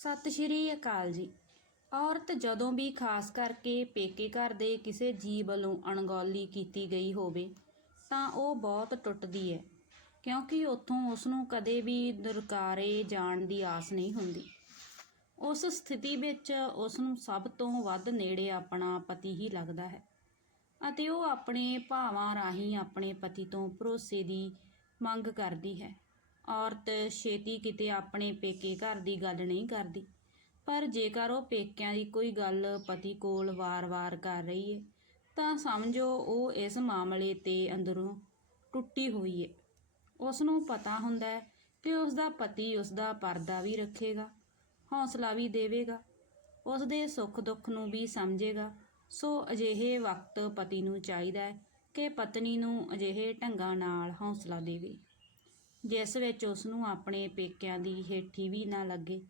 ਸਤਿ ਸ਼੍ਰੀ ਅਕਾਲ ਜੀ। ਔਰਤ ਜਦੋਂ ਵੀ ਖਾਸ ਕਰਕੇ ਪੇਕੇ ਘਰ ਦੇ ਕਿਸੇ ਜੀਅ ਵੱਲੋਂ ਅਣਗੌਲੀ ਕੀਤੀ ਗਈ ਹੋਵੇ, ਤਾਂ ਉਹ ਬਹੁਤ ਟੁੱਟਦੀ ਹੈ, ਕਿਉਂਕਿ ਉੱਥੋਂ ਉਸ ਨੂੰ ਕਦੇ ਵੀ ਦੁਰਕਾਰੇ ਜਾਣ ਦੀ ਆਸ ਨਹੀਂ ਹੁੰਦੀ। ਉਸ ਸਥਿਤੀ ਵਿੱਚ ਉਸ ਨੂੰ ਸਭ ਤੋਂ ਵੱਧ ਨੇੜੇ ਆਪਣਾ ਪਤੀ ਹੀ ਲੱਗਦਾ ਹੈ ਅਤੇ ਉਹ ਆਪਣੇ ਭਾਵਾਂ ਰਾਹੀਂ ਆਪਣੇ ਪਤੀ ਤੋਂ ਭਰੋਸੇ ਦੀ ਮੰਗ ਕਰਦੀ ਹੈ। ਔਰਤ ਛੇਤੀ ਕਿਤੇ ਆਪਣੇ ਪੇਕੇ ਘਰ ਦੀ ਗੱਲ ਨਹੀਂ ਕਰਦੀ। ਪਰ ਜੇਕਰ ਉਹ ਪੇਕਿਆਂ ਦੀ ਕੋਈ ਗੱਲ ਪਤੀ ਕੋਲ ਵਾਰ-ਵਾਰ ਕਰ ਰਹੀ ਹੈ ਤਾਂ ਸਮਝੋ ਉਹ ਇਸ ਮਾਮਲੇ ਤੇ ਅੰਦਰੋਂ ਟੁੱਟੀ ਹੋਈ ਹੈ ਉਸ ਨੂੰ ਪਤਾ ਹੁੰਦਾ ਹੈ ਕਿ ਉਸ ਦਾ ਪਤੀ ਉਸ ਦਾ ਪਰਦਾ ਵੀ ਰੱਖੇਗਾ, ਹੌਸਲਾ ਵੀ ਦੇਵੇਗਾ ਉਸ ਦੇ ਸੁੱਖ ਦੁੱਖ ਨੂੰ ਵੀ ਸਮਝੇਗਾ। ਸੋ ਅਜਿਹੇ ਵਕਤ ਪਤੀ ਨੂੰ ਚਾਹੀਦਾ ਹੈ ਕਿ ਪਤਨੀ ਨੂੰ ਅਜਿਹੇ ਢੰਗਾਂ ਨਾਲ ਹੌਸਲਾ ਦੇਵੇ। ਜਿਸ ਵਿੱਚ ਉਸ ਨੂੰ ਆਪਣੇ ਪੇਕਿਆਂ ਦੀ ਹੇਠੀ ਵੀ ਨਾ ਲੱਗੇ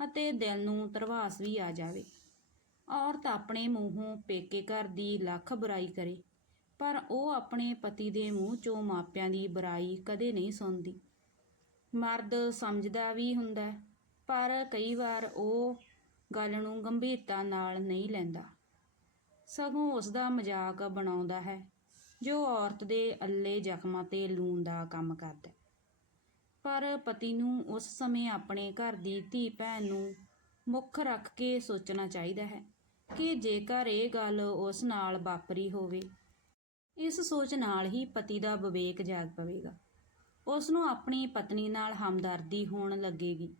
ਅਤੇ ਦਿਲ ਨੂੰ ਤਰਵਾਸ ਵੀ ਆ ਜਾਵੇ। ਔਰਤ ਆਪਣੇ ਮੂੰਹੋਂ ਪੇਕੇ ਘਰ ਦੀ ਲੱਖ ਬੁਰਾਈ ਕਰੇ, ਪਰ ਉਹ ਆਪਣੇ ਪਤੀ ਦੇ ਮੂੰਹ ਚੋਂ ਮਾਪਿਆਂ ਦੀ ਬੁਰਾਈ ਕਦੇ ਨਹੀਂ ਸੁਣਦੀ। ਮਰਦ ਸਮਝਦਾ ਵੀ ਹੁੰਦਾ ਪਰ ਕਈ ਵਾਰ ਉਹ ਗੱਲ ਨੂੰ ਗੰਭੀਰਤਾ ਨਾਲ ਨਹੀਂ ਲੈਂਦਾ। ਸਗੋਂ ਉਸ ਦਾ ਮਜ਼ਾਕ ਬਣਾਉਂਦਾ ਹੈ, ਜੋ ਔਰਤ ਦੇ ਅੱਲੇ ਜ਼ਖਮਾਂ ਤੇ ਲੂਣ ਦਾ ਕੰਮ ਕਰਦਾ ਪਰ ਪਤੀ ਨੂੰ ਉਸ ਸਮੇਂ ਆਪਣੇ ਘਰ ਦੀ ਧੀ ਭੈਣ ਨੂੰ ਮੁੱਖ ਰੱਖ ਕੇ ਸੋਚਣਾ ਚਾਹੀਦਾ ਹੈ ਕਿ ਜੇਕਰ ਇਹ ਗੱਲ ਉਸ ਨਾਲ ਵਾਪਰੀ ਹੋਵੇ, ਇਸ ਸੋਚ ਨਾਲ ਹੀ ਪਤੀ ਦਾ ਵਿਵੇਕ ਜਾਗ ਪਵੇਗਾ। ਉਸ ਨੂੰ ਆਪਣੀ ਪਤਨੀ ਨਾਲ ਹਮਦਰਦੀ ਹੋਣ ਲੱਗੇਗੀ।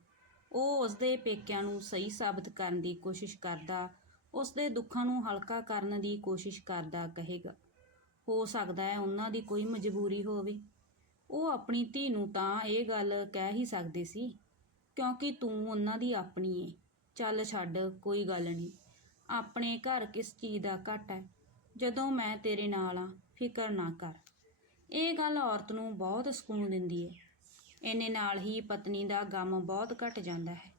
ਉਹ ਉਸ ਦੇ ਪੇਕਿਆਂ ਨੂੰ ਸਹੀ ਸਾਬਤ ਕਰਨ ਦੀ ਕੋਸ਼ਿਸ਼ ਕਰਦਾ, ਉਸ ਦੇ ਦੁੱਖਾਂ ਨੂੰ ਹਲਕਾ ਕਰਨ ਦੀ ਕੋਸ਼ਿਸ਼ ਕਰਦਾ ਕਹੇਗਾ, ਹੋ ਸਕਦਾ ਹੈ ਉਹਨਾਂ ਦੀ ਕੋਈ ਮਜਬੂਰੀ ਹੋਵੇ। ਉਹ ਆਪਣੀ ਧੀ ਨੂੰ ਤਾਂ ਇਹ ਗੱਲ ਕਹਿ ਹੀ ਸਕਦੇ ਸੀ, ਕਿਉਂਕਿ ਤੂੰ ਉਹਨਾਂ ਦੀ ਆਪਣੀ ਏ। ਚੱਲ ਛੱਡ, ਕੋਈ ਗੱਲ ਨਹੀਂ। ਆਪਣੇ ਘਰ ਕਿਸ ਚੀਜ਼ ਦਾ ਘਟ ਹੈ? ਜਦੋਂ ਮੈਂ ਤੇਰੇ ਨਾਲ ਆ, ਫਿਕਰ ਨਾ ਕਰ। ਇਹ ਗੱਲ ਔਰਤ ਨੂੰ ਬਹੁਤ ਸਕੂਨ ਦਿੰਦੀ ਹੈ ਇਹਨੇ ਨਾਲ ਹੀ ਪਤਨੀ ਦਾ ਗਮ ਬਹੁਤ ਘਟ ਜਾਂਦਾ ਹੈ।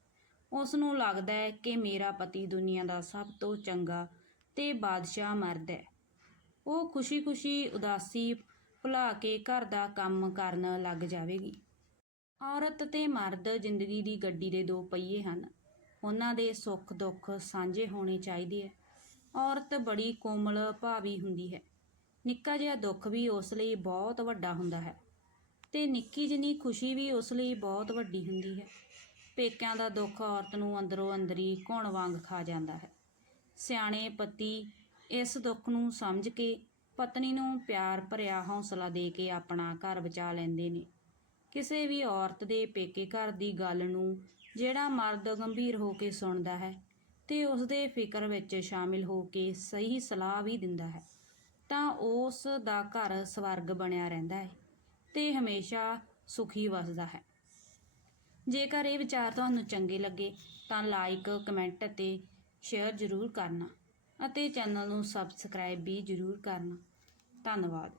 ਉਸ ਨੂੰ ਲੱਗਦਾ ਹੈ ਕਿ ਮੇਰਾ ਪਤੀ ਦੁਨੀਆ ਦਾ ਸਭ ਤੋਂ ਚੰਗਾ ਤੇ ਬਾਦਸ਼ਾਹ ਮਰਦ ਹੈ। ਉਹ ਖੁਸ਼ੀ-ਖੁਸ਼ੀ ਉਦਾਸੀ ਭੁਲਾ ਕੇ ਘਰ ਦਾ ਕੰਮ ਕਰਨ ਲੱਗ ਜਾਵੇਗੀ। ਔਰਤ ਤੇ ਮਰਦ ਜ਼ਿੰਦਗੀ ਦੀ ਗੱਡੀ ਦੇ ਦੋ ਪਹੀਏ ਹਨ। ਉਹਨਾਂ ਦੇ ਸੁੱਖ ਦੁੱਖ ਸਾਂਝੇ ਹੋਣੇ ਚਾਹੀਦੇ ਹੈ ਔਰਤ ਬੜੀ ਕੋਮਲ ਭਾਵੀ ਹੁੰਦੀ ਹੈ। ਨਿੱਕਾ ਜਿਹਾ ਦੁੱਖ ਵੀ ਉਸ ਲਈ ਬਹੁਤ ਵੱਡਾ ਹੁੰਦਾ ਹੈ ਤੇ ਨਿੱਕੀ ਜਿੰਨੀ ਖੁਸ਼ੀ ਵੀ ਉਸ ਲਈ ਬਹੁਤ ਵੱਡੀ ਹੁੰਦੀ ਹੈ। ਪੇਕਿਆਂ ਦਾ ਦੁੱਖ ਔਰਤ ਨੂੰ ਅੰਦਰੋਂ ਅੰਦਰੀ ਘੁਣ ਵਾਂਗ ਖਾ ਜਾਂਦਾ ਹੈ। ਸਿਆਣੇ ਪਤੀ ਇਸ ਦੁੱਖ ਨੂੰ ਸਮਝ ਕੇ ਪਤਨੀ ਨੂੰ ਪਿਆਰ ਭਰਿਆ ਹੌਸਲਾ ਦੇ ਕੇ ਆਪਣਾ ਘਰ ਬਚਾ ਲੈਂਦੇ ਨੇ। ਕਿਸੇ ਵੀ ਔਰਤ ਦੇ ਪੇਕੇ ਘਰ ਦੀ ਗੱਲ ਨੂੰ ਜਿਹੜਾ ਮਰਦ ਗੰਭੀਰ ਹੋ ਕੇ ਸੁਣਦਾ ਹੈ ਤੇ ਉਸ ਦੇ ਫਿਕਰ ਵਿੱਚ ਸ਼ਾਮਿਲ ਹੋ ਕੇ ਸਹੀ ਸਲਾਹ ਵੀ ਦਿੰਦਾ ਹੈ, ਤਾਂ ਉਸ ਦਾ ਘਰ ਸਵਰਗ ਬਣਿਆ ਰਹਿੰਦਾ ਹੈ ਤੇ ਹਮੇਸ਼ਾ ਸੁਖੀ ਵਸਦਾ ਹੈ। ਜੇਕਰ ਇਹ ਵਿਚਾਰ ਤੁਹਾਨੂੰ ਚੰਗੇ ਲੱਗੇ ਤਾਂ ਲਾਈਕ ਕਮੈਂਟ ਅਤੇ ਸ਼ੇਅਰ ਜ਼ਰੂਰ ਕਰਨਾ। ਅਤੇ ਚੈਨਲ ਨੂੰ ਸਬਸਕ੍ਰਾਈਬ ਵੀ ਜ਼ਰੂਰ ਕਰਨਾ। ਧੰਨਵਾਦ।